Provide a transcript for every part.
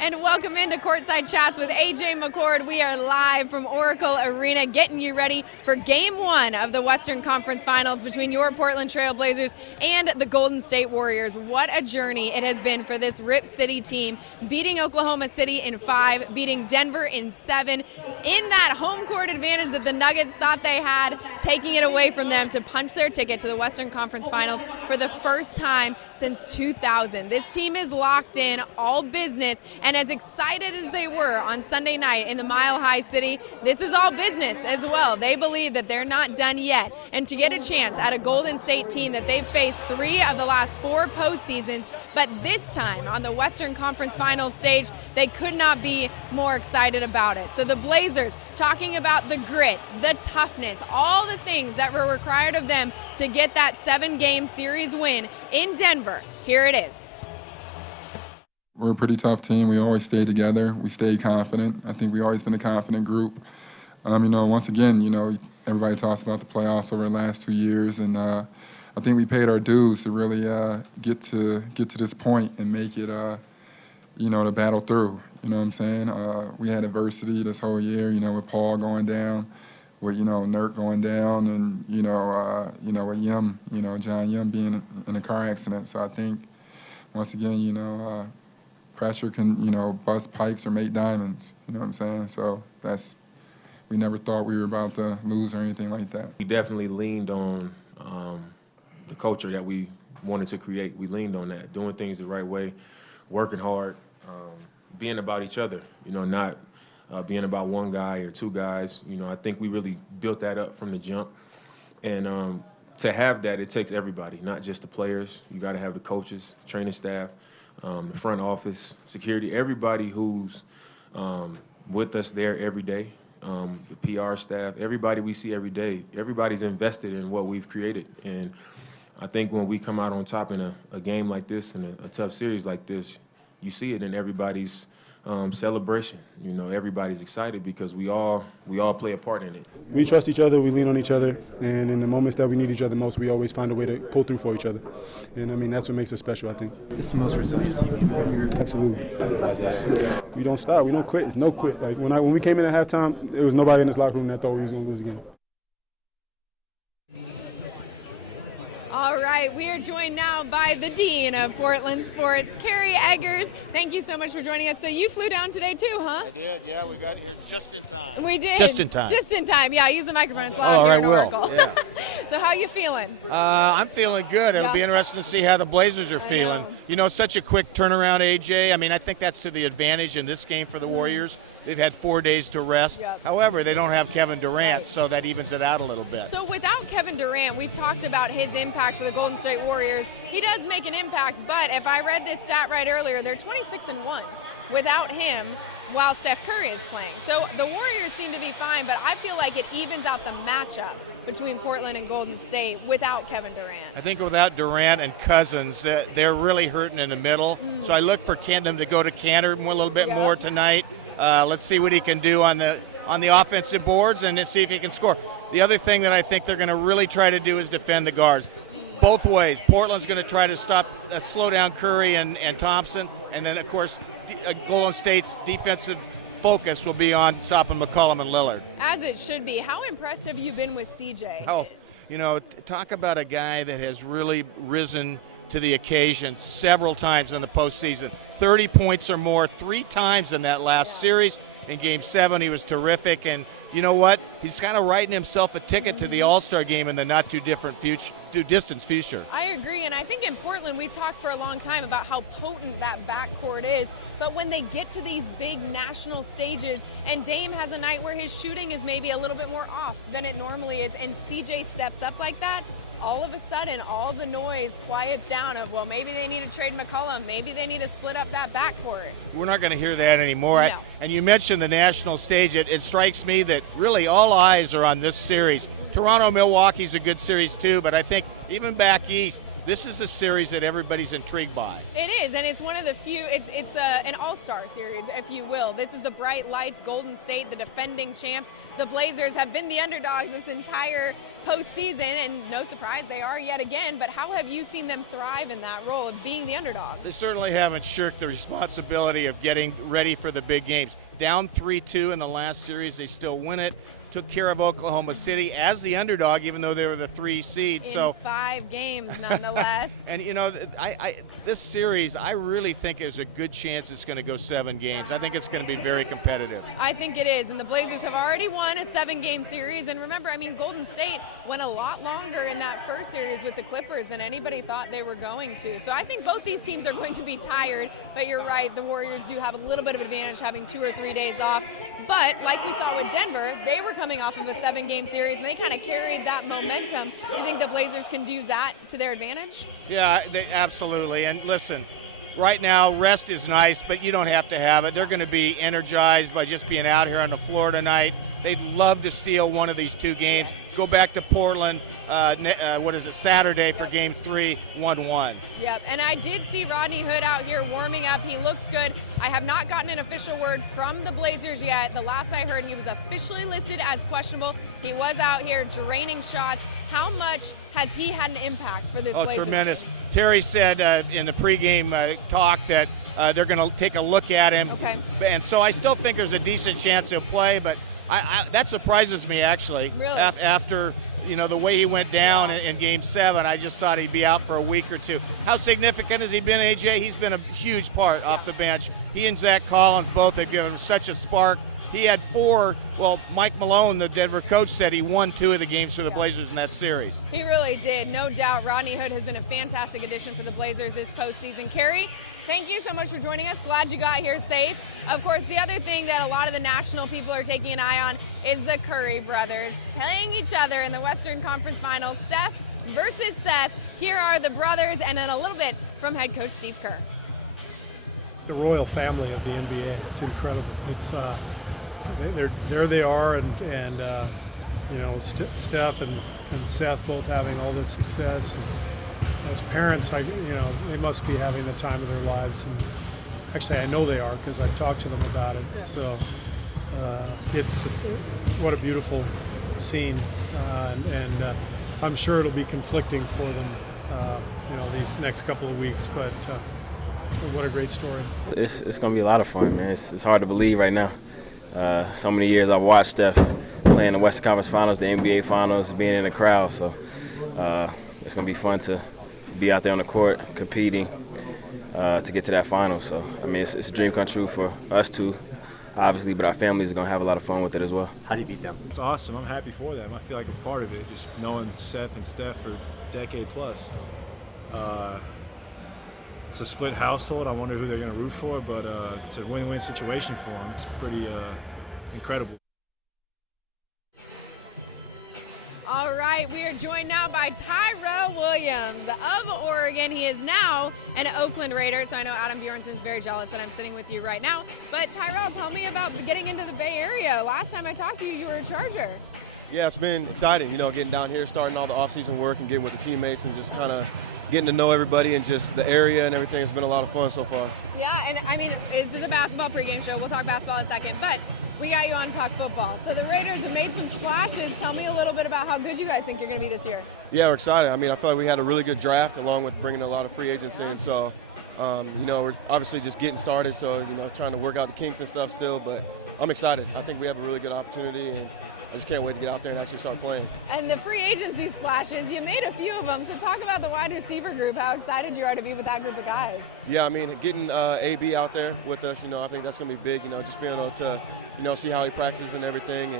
And welcome into Courtside Chats with AJ McCord. We are live from Oracle Arena getting you ready for Game 1 of the Western Conference Finals between your Portland Trail Blazers and the Golden State Warriors. What a journey it has been for this Rip City team, beating Oklahoma City in 5, beating Denver in 7, in that home court advantage that the Nuggets thought they had, taking it away from them to punch their ticket to the Western Conference Finals for the first time since 2000. This team is locked in, all business, and as excited as they were on Sunday night in the Mile High City, this is all business as well. They believe that they're not done yet, and to get a chance at a Golden State team that they've faced 3 of the last 4 postseasons, but this time on the Western Conference Finals stage, they could not be more excited about it. So the Blazers talking about the grit, the toughness, all the things that were required of them to get that 7-game series win in Denver. Here it is. We're a pretty tough team. We always stay together. We stay confident. I think we've always been a confident group. Once again, everybody talks about the playoffs over the last 2 years, and I think we paid our dues to really get to this point and make it, to battle through. You know what I'm saying? We had adversity this whole year, with Paul going down, with, Nurk going down, and, with Yum, John Yum being in a car accident. So I think, once again, pressure can, bust pipes or make diamonds. You know what I'm saying? So we never thought we were about to lose or anything like that. We definitely leaned on the culture that we wanted to create. We leaned on that, doing things the right way, working hard, being about each other, not being about one guy or 2 guys. I think we really built that up from the jump. And to have that, it takes everybody, not just the players. You got to have the coaches, training staff, the front office, security, everybody who's with us there every day, the PR staff, everybody we see every day. Everybody's invested in what we've created. And I think when we come out on top in a game like this, in a tough series like this, you see it in everybody's celebration. Everybody's excited because we all play a part in it. We trust each other, we lean on each other, and in the moments that we need each other most, we always find a way to pull through for each other. And that's what makes us special, I think. It's the most resilient team you've ever heard. Absolutely. We don't stop, we don't quit. It's no quit. Like when we came in at halftime, there was nobody in this locker room that thought we was going to lose again. All right, we are joined now by the Dean of Portland Sports, Kerry Eggers. Thank you so much for joining us. So you flew down today too, huh? I did, yeah, we got here just in time. We did. Just in time. Just in time, yeah. Use the microphone. It's loud here in Oracle. Yeah. So how you feeling? I'm feeling good. It'll be interesting to see how the Blazers are feeling. Such a quick turnaround, AJ. I think that's to the advantage in this game for the Warriors. They've had 4 days to rest. Yep. However, they don't have Kevin Durant, so that evens it out a little bit. So without Kevin Durant, we've talked about his impact for the Golden State Warriors. He does make an impact, but if I read this stat right earlier, they're 26-1 without him while Steph Curry is playing. So the Warriors seem to be fine, but I feel like it evens out the matchup between Portland and Golden State without Kevin Durant. I think without Durant and Cousins, they're really hurting in the middle. So I look for them to go to Cantor a little bit more tonight. Let's see what he can do on the offensive boards and see if he can score. The other thing that I think they're going to really try to do is defend the guards. Both ways. Portland's going to try to slow down Curry and Thompson, and then, of course, Golden State's defensive focus will be on stopping McCollum and Lillard. As it should be. How impressed have you been with CJ? Talk about a guy that has really risen to the occasion several times in the postseason. 30 points or more 3 times in that last series. In Game 7, he was terrific, and you know what? He's kind of writing himself a ticket to the All-Star game in the not-too-distant future. I agree, and I think in Portland we've talked for a long time about how potent that backcourt is, but when they get to these big national stages, and Dame has a night where his shooting is maybe a little bit more off than it normally is, and CJ steps up like that, all of a sudden, all the noise quiets down of, well, maybe they need to trade McCollum, maybe they need to split up that backcourt. We're not going to hear that anymore. No. And you mentioned the national stage. It strikes me that really all eyes are on this series Toronto-Milwaukee's a good series too, but I think even back east, this is a series that everybody's intrigued by. It is, and it's one of the few, it's an all-star series, if you will. This is the Bright Lights, Golden State, the defending champs. The Blazers have been the underdogs this entire postseason, and no surprise, they are yet again, but how have you seen them thrive in that role of being the underdog? They certainly haven't shirked the responsibility of getting ready for the big games. Down 3-2 in the last series, they still win it. Took care of Oklahoma City as the underdog, even though they were the 3 seed. In 5 games, nonetheless. And you know, this series, I really think there's a good chance it's going to go 7 games. I think it's going to be very competitive. I think it is, and the Blazers have already won a 7-game series. And remember, I mean, Golden State went a lot longer in that first series with the Clippers than anybody thought they were going to. So I think both these teams are going to be tired. But you're right, the Warriors do have a little bit of advantage having 2 or 3 days off. But like we saw with Denver, they were coming off of a 7-game series, and they kind of carried that momentum. You think the Blazers can use that to their advantage? Yeah, absolutely. And listen, right now, rest is nice, but you don't have to have it. They're going to be energized by just being out here on the floor tonight. They'd love to steal one of these 2 games. Yes. Go back to Portland, Saturday for Game 3, 1-1. Yep, and I did see Rodney Hood out here warming up. He looks good. I have not gotten an official word from the Blazers yet. The last I heard, he was officially listed as questionable. He was out here draining shots. How much has he had an impact for this Blazers Tremendous. team? Terry said in the pregame talk that they're going to take a look at him. Okay. And so I still think there's a decent chance he'll play, but that surprises me, actually. Really? After the way he went down in Game 7, I just thought he'd be out for a week or 2. How significant has he been, AJ? He's been a huge part off the bench. He and Zach Collins both have given him such a spark. He had 4. Well, Mike Malone, the Denver coach, said he won 2 of the games for the Blazers in that series. He really did, no doubt. Rodney Hood has been a fantastic addition for the Blazers this postseason. Kerry, thank you so much for joining us. Glad you got here safe. Of course, the other thing that a lot of the national people are taking an eye on is the Curry brothers playing each other in the Western Conference Finals. Steph versus Seth. Here are the brothers, and then a little bit from head coach Steve Kerr. The royal family of the NBA. It's incredible. It's there they are, and Steph and Seth both having all this success. And as parents, they must be having the time of their lives. And actually, I know they are because I've talked to them about it. Yeah. So it's what a beautiful scene, and I'm sure it'll be conflicting for them, these next couple of weeks. But what a great story! It's going to be a lot of fun, man. It's hard to believe right now. So many years I've watched Steph play in the Western Conference Finals, the NBA Finals, being in the crowd. So it's going to be fun to be out there on the court competing to get to that final. So, I mean, it's a dream come true for us too, obviously, but our families are going to have a lot of fun with it as well. How do you beat them? It's awesome. I'm happy for them. I feel like I'm part of it, just knowing Seth and Steph for a decade plus. It's a split household. I wonder who they're going to root for, but it's a win-win situation for them. It's pretty incredible. All right, we are joined now by Tyrell Williams of Oregon. He is now an Oakland Raider, so I know Adam Bjornson's very jealous that I'm sitting with you right now. But Tyrell, tell me about getting into the Bay Area. Last time I talked to you, you were a Charger. Yeah, it's been exciting, getting down here, starting all the off-season work and getting with the teammates and just kind of getting to know everybody and just the area and everything. It's been a lot of fun so far. Yeah, and I mean, this is a basketball pregame show. We'll talk basketball in a second, but we got you on to talk football. So the Raiders have made some splashes. Tell me a little bit about how good you guys think you're going to be this year. Yeah, we're excited. I mean, I feel like we had a really good draft along with bringing a lot of free agents in. So, we're obviously just getting started. So, trying to work out the kinks and stuff still, but I'm excited. I think we have a really good opportunity, and I just can't wait to get out there and actually start playing. And the free agency splashes, you made a few of them. So talk about the wide receiver group, how excited you are to be with that group of guys. Yeah, I mean, getting AB out there with us, I think that's going to be big, just being able to, see how he practices and everything.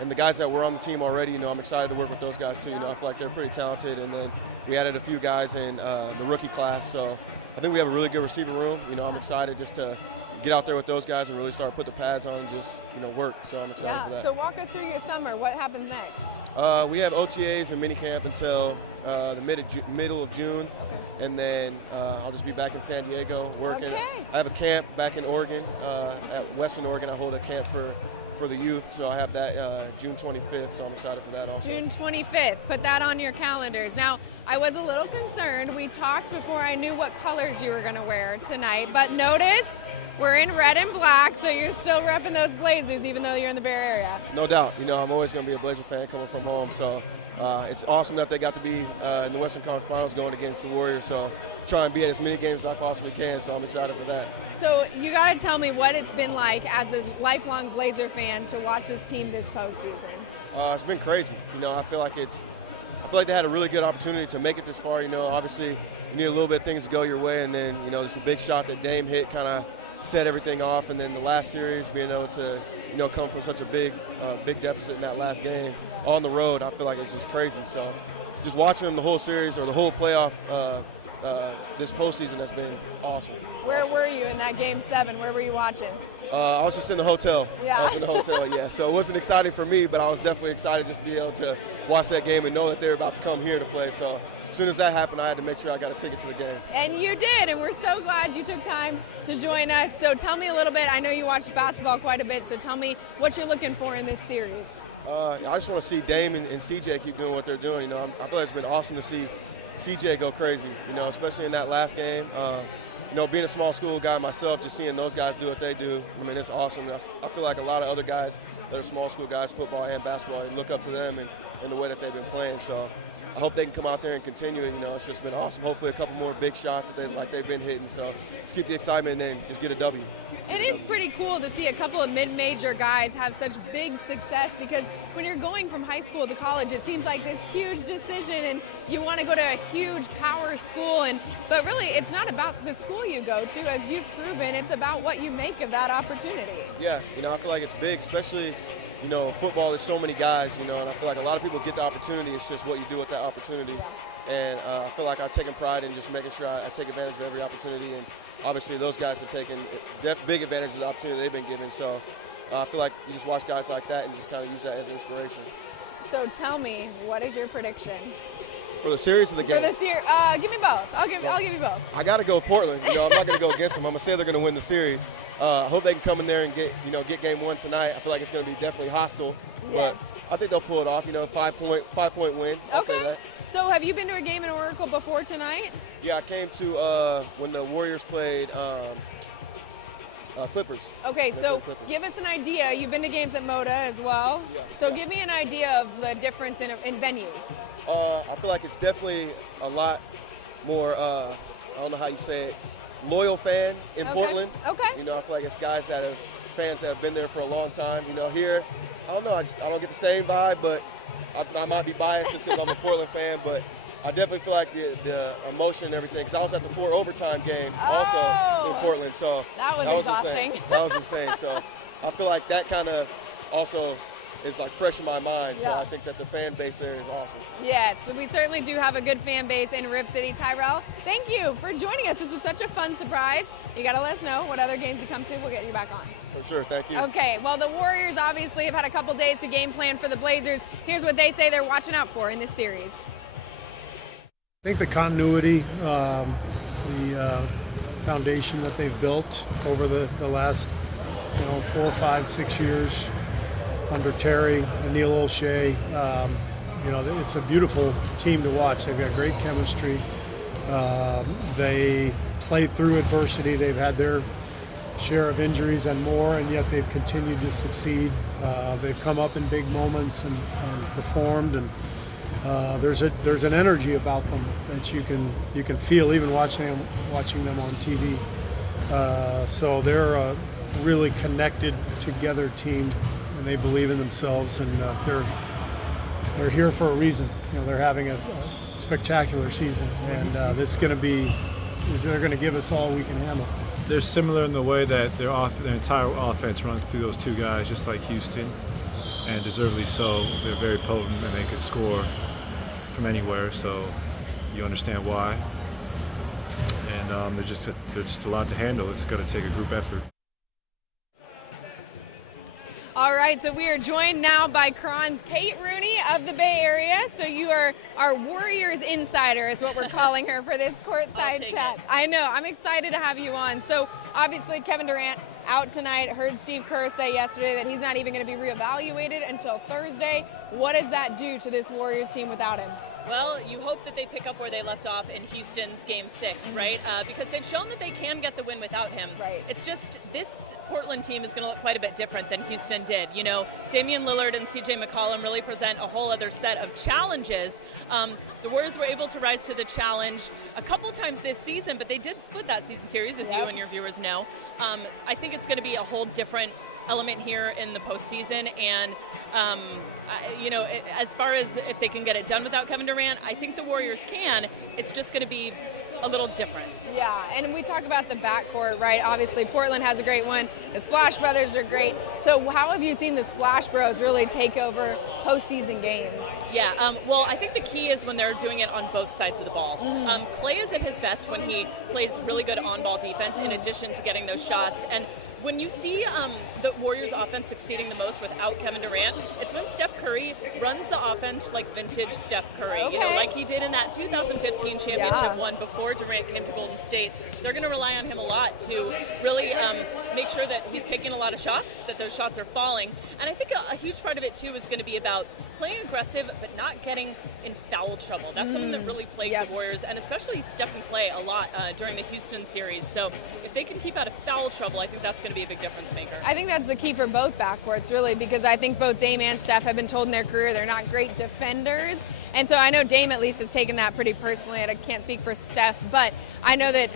And the guys that were on the team already, I'm excited to work with those guys too. I feel like they're pretty talented. And then we added a few guys in the rookie class. So I think we have a really good receiver room. I'm excited just to get out there with those guys and really start put the pads on and just, work. So I'm excited for that. So walk us through your summer. What happens next? We have OTAs and minicamp until the middle of June. Okay. And then I'll just be back in San Diego working. Okay. I have a camp back in Oregon, at Western Oregon. I hold a camp for for the youth, so I have that June 25th, so I'm excited for that also. June 25th, put that on your calendars. Now, I was a little concerned. We talked before I knew what colors you were going to wear tonight, but notice we're in red and black, so you're still repping those Blazers even though you're in the Bay Area. No doubt. You know, I'm always going to be a Blazer fan coming from home, so it's awesome that they got to be in the Western Conference Finals going against the Warriors, so try and be at as many games as I possibly can, so I'm excited for that. So you got to tell me what it's been like as a lifelong Blazer fan to watch this team this postseason. It's been crazy. You know, I feel like they had a really good opportunity to make it this far. You know, obviously you need a little bit of things to go your way, and then, you know, just a big shot that Dame hit kind of set everything off, and then the last series being able to, you know, come from such a big deficit in that last game on the road, I feel like it's just crazy. So just watching them the whole series or the whole playoff this postseason has been awesome. Where were you in that Game 7? Where were you watching? I was just in the hotel. Yeah. I was in the hotel, yeah. So it wasn't exciting for me, but I was definitely excited just to be able to watch that game and know that they were about to come here to play. So as soon as that happened, I had to make sure I got a ticket to the game. And you did, and we're so glad you took time to join us. So tell me a little bit. I know you watch basketball quite a bit, so tell me what you're looking for in this series. I just want to see Dame and CJ keep doing what they're doing. You know, I feel like it's been awesome to see CJ go crazy, you know, especially in that last game. You know, being a small school guy myself, just seeing those guys do what they do, I mean, it's awesome. I feel like a lot of other guys that are small school guys, football and basketball, and look up to them and the way that they've been playing. So I hope they can come out there and continue it. You know, it's just been awesome. Hopefully a couple more big shots that they've been hitting. So let's keep the excitement and then just get a W. It is pretty cool to see a couple of mid-major guys have such big success, because when you're going from high school to college, it seems like this huge decision and you want to go to a huge power school, but really it's not about the school you go to, as you've proven. It's about what you make of that opportunity. Yeah, you know, I feel like it's big, especially, you know, football, there's so many guys, you know, and I feel like a lot of people get the opportunity. It's just what you do with that opportunity. Yeah. And I feel like I've taken pride in just making sure I take advantage of every opportunity. And obviously those guys have taken big advantage of the opportunity they've been given. So I feel like you just watch guys like that and just kind of use that as inspiration. So tell me, what is your prediction? For the series or the game? For the series, give me both. I'll give you both. I got to go Portland. You know, I'm not going to go against them. I'm going to say they're going to win the series. I hope they can come in there and get game one tonight. I feel like it's going to be definitely hostile, but I think they'll pull it off. You know, 5-point win. I'll say that. So have you been to a game in Oracle before tonight? Yeah, I came to when the Warriors played Clippers. Okay, so give us an idea. You've been to games at Moda as well. Yeah, so give me an idea of the difference in venues. I feel like it's definitely a lot more, I don't know how you say it, loyal fan in Portland. Okay. You know, I feel like it's fans that have been there for a long time. You know, here, I don't know, I don't get the same vibe, but I might be biased just because I'm a Portland fan, but I definitely feel like the emotion and everything, because I was at the 4 overtime game also in Portland, so that was exhausting. Insane. That was insane. So I feel like that kind of also is like fresh in my mind. So I think that the fan base there is awesome. Yes, we certainly do have a good fan base in Rip City. Tyrell, thank you for joining us. This was such a fun surprise. You got to let us know what other games you come to. We'll get you back on. For sure, thank you. Okay, well, the Warriors obviously have had a couple days to game plan for the Blazers. Here's what they say they're watching out for in this series. I think the continuity, the foundation that they've built over the last 4, 5, 6 years under Terry and Neil Olshey, it's a beautiful team to watch. They've got great chemistry. They play through adversity. They've had their share of injuries and more, and yet they've continued to succeed. They've come up in big moments and performed, and there's an energy about them that you can feel even watching them on TV. So they're a really connected together team, and they believe in themselves, and they're here for a reason. They're having a spectacular season, and they're going to give us all we can handle. They're similar in the way that their entire offense runs through those two guys, just like Houston, and deservedly so. They're very potent, and they can score from anywhere, so you understand why. And they're just a lot to handle. It's going to take a group effort. All right, so we are joined now by Cron's Kate Rooney of the Bay Area. So you are our Warriors insider is what we're calling her for this courtside chat. I know, I'm excited to have you on. So obviously Kevin Durant out tonight. Heard Steve Kerr say yesterday that he's not even going to be reevaluated until Thursday. What does that do to this Warriors team without him? Well, you hope that they pick up where they left off in Houston's Game 6, right? Because they've shown that they can get the win without him. Right. It's just this Portland team is going to look quite a bit different than Houston did. You know, Damian Lillard and C.J. McCollum really present a whole other set of challenges. The Warriors were able to rise to the challenge a couple times this season, but they did split that season series, as you and your viewers know. I think it's going to be a whole different element here in the postseason, and you know, as far as if they can get it done without Kevin Durant, I think the Warriors can. It's just going to be a little different. Yeah, and we talk about the backcourt, right? Obviously, Portland has a great one. The Splash Brothers are great. So how have you seen the Splash Bros really take over postseason games? Yeah, well, I think the key is when they're doing it on both sides of the ball. Clay is at his best when he plays really good on-ball defense in addition to getting those shots. And when you see the Warriors offense succeeding the most without Kevin Durant, it's when Steph Curry runs the offense like vintage Steph Curry. Okay. You know, like he did in that 2015 championship one before Durant came to Golden State. They're going to rely on him a lot to really make sure that he's taking a lot of shots, that those shots are falling. And I think a huge part of it, too, is going to be about playing aggressive but not getting in foul trouble. That's something that really plagued the Warriors, and especially Steph and Clay a lot during the Houston series. So if they can keep out of foul trouble, I think that's going to be a big difference maker. I think that's the key for both backcourts, really, because I think both Dame and Steph have been told in their career they're not great defenders. And so I know Dame at least has taken that pretty personally. I can't speak for Steph, but I know that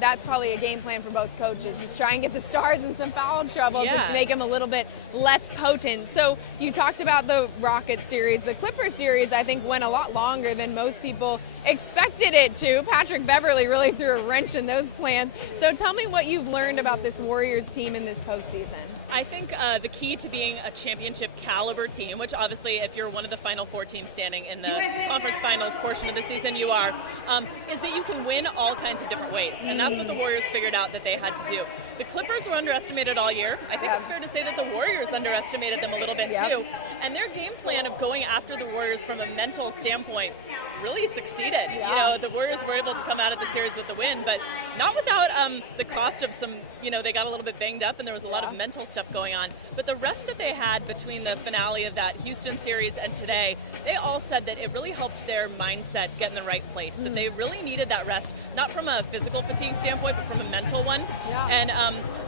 that's probably a game plan for both coaches, is try and get the stars in some foul trouble to make them a little bit less potent. So you talked about the Rockets series. The Clippers series, I think, went a lot longer than most people expected it to. Patrick Beverley really threw a wrench in those plans. So tell me what you've learned about this Warriors team in this postseason. I think the key to being a championship caliber team, which obviously if you're one of the final four teams standing in the conference finals portion of the season you are, is that you can win all kinds of different ways. And that's what the Warriors figured out that they had to do. The Clippers were underestimated all year. I think it's fair to say that the Warriors underestimated them a little bit too. And their game plan of going after the Warriors from a mental standpoint really succeeded. You know, the Warriors were able to come out of the series with the win, but not without the cost of some, you know, they got a little bit banged up and there was a lot of mental stuff going on. But the rest that they had between the finale of that Houston series and today, they all said that it really helped their mindset get in the right place, that they really needed that rest, not from a physical fatigue standpoint, but from a mental one. And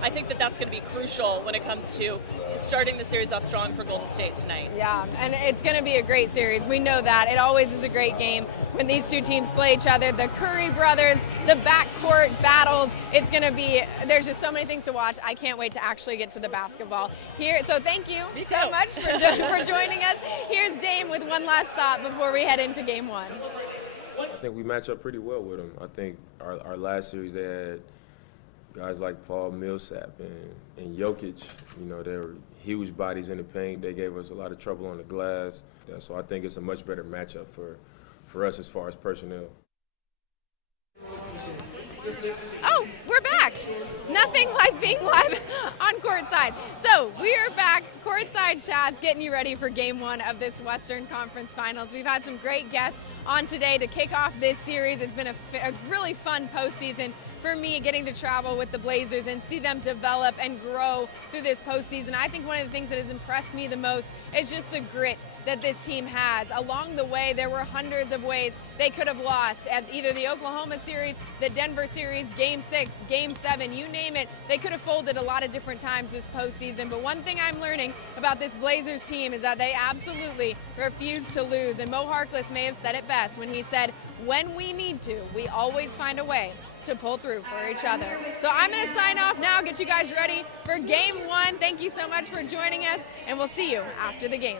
I think that that's going to be crucial when it comes to starting the series off strong for Golden State tonight. Yeah, and it's going to be a great series. We know that. It always is a great game when these two teams play each other. The Curry brothers, the backcourt battles. It's going to be, there's just so many things to watch. I can't wait to actually get to the basketball here. So thank you so much for joining us. Here's Dame with one last thought before we head into game one. I think we match up pretty well with them. I think our last series they had guys like Paul Millsap and Jokic. You know, they were huge bodies in the paint. They gave us a lot of trouble on the glass. So I think it's a much better matchup for us as far as personnel. Oh, we're back. Nothing like being live on Courtside. So we are back, Courtside Chats, getting you ready for game one of this Western Conference Finals. We've had some great guests on today to kick off this series. It's been a really fun postseason for me, getting to travel with the Blazers and see them develop and grow through this postseason. I think one of the things that has impressed me the most is just the grit that this team has. Along the way, there were hundreds of ways they could have lost at either the Oklahoma series, the Denver series, Game 6, Game 7, you name it. They could have folded a lot of different times this postseason. But one thing I'm learning about this Blazers team is that they absolutely refuse to lose. And Mo Harkless may have said it best when he said, when we need to, we always find a way to pull through for each other. So I'm going to sign off now, get you guys ready for game one. Thank you so much for joining us, and we'll see you after the game.